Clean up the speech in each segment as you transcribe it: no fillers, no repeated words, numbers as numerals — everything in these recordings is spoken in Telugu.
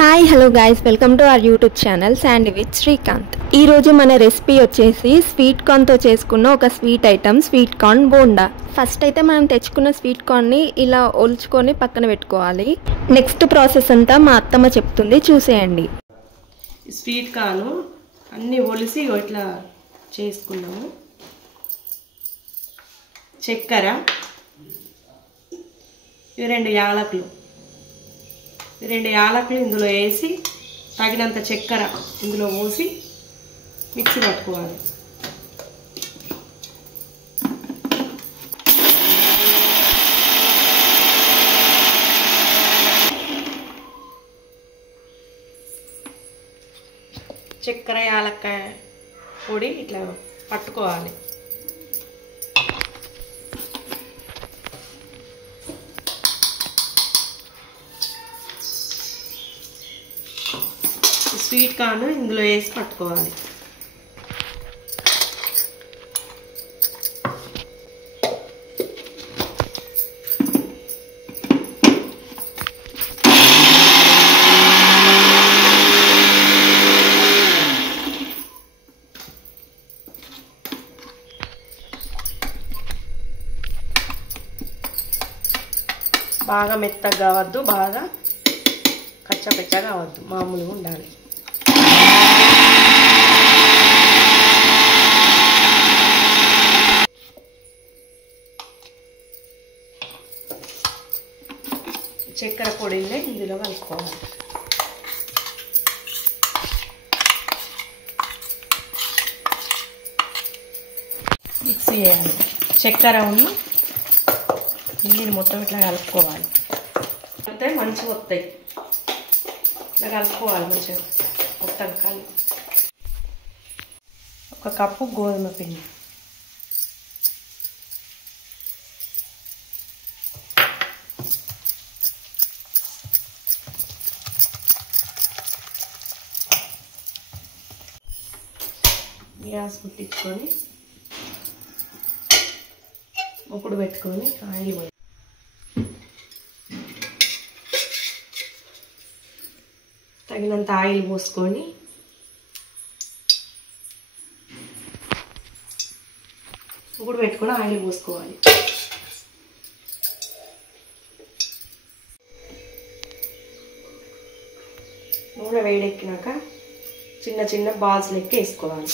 Hi hello guys, welcome to our YouTube channel Sandy with Srikanth. ఈరోజు మన రెసిపీ వచ్చేసి స్వీట్ కార్న్తో చేసుకున్న ఒక sweet item, sweet corn bonda. First అయితే మనం తెచ్చుకున్న స్వీట్ కార్న్ని ఇలా ఒలుచుకొని పక్కన పెట్టుకోవాలి. నెక్స్ట్ ప్రాసెస్ అంతా మా అత్తమ్మ చెప్తుంది, చూసేయండి. స్వీట్ కార్న్ అన్నీ ఒలిసి ఇట్లా చేసుకున్నాము. చక్కెర, ఇవి 2 యాలకులు, 2 యాలకులు ఇందులో వేసి తగినంత చక్కెర ఇందులో పోసి మిక్సీ పట్టుకోవాలి. చక్కెర యాలక్కాయ పొడి ఇట్లా పట్టుకోవాలి. స్వీట్ కార్న్ ఇందులో వేసి పట్టుకోవాలి. బాగా మెత్తగా కావద్దు, బాగా కచ్చపెచ్చగా కావద్దు, మామూలుగా ఉండాలి. చక్కెర పొడిని ఇందులో కలుపుకోవాలి. మిక్సీ చేయాలి. చక్కెర ఉన్న నీళ్ళు మొత్తం ఇట్లా కలుపుకోవాలి. అయితే మంచిగా వస్తాయి. ఇట్లా కలుపుకోవాలి మంచిగా మొత్తం కలిపి. 1 కప్పు గోధుమ పిండి, గ్యాస్ ముట్టించుకొని ముక్కుడు పెట్టుకొని ఆయిల్ పోయి తగినంత ఆయిల్ పోసుకొని ముక్కుడు పెట్టుకొని ఆయిల్ పోసుకోవాలి. నూనె వేడెక్కినాక చిన్న చిన్న బాల్స్ లెక్క వేసుకోవాలి.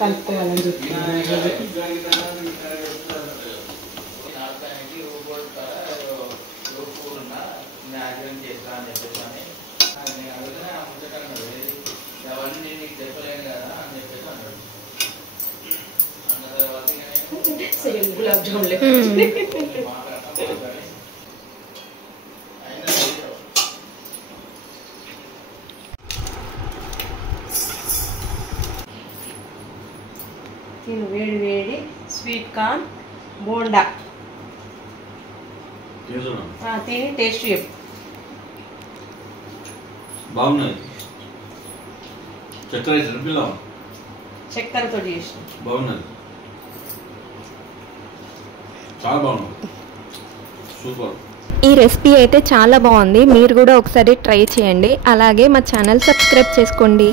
కలుపుకోవాలని చెప్తున్నాను. గులాబ్ జామున్ వేడి వేడి స్వీట్ కార్న్ బోండా తిని టేస్ట్ చెప్పు. బాగున్నాయి. చక్కెరతో చేసిన బాగున్నది, చాలా బాగుంది, సూపర్. ఈ రెసిపీ అయితే చాలా బాగుంది. మీరు కూడా ఒకసారి ట్రై చేయండి. అలాగే మా ఛానల్ సబ్స్క్రైబ్ చేసుకోండి.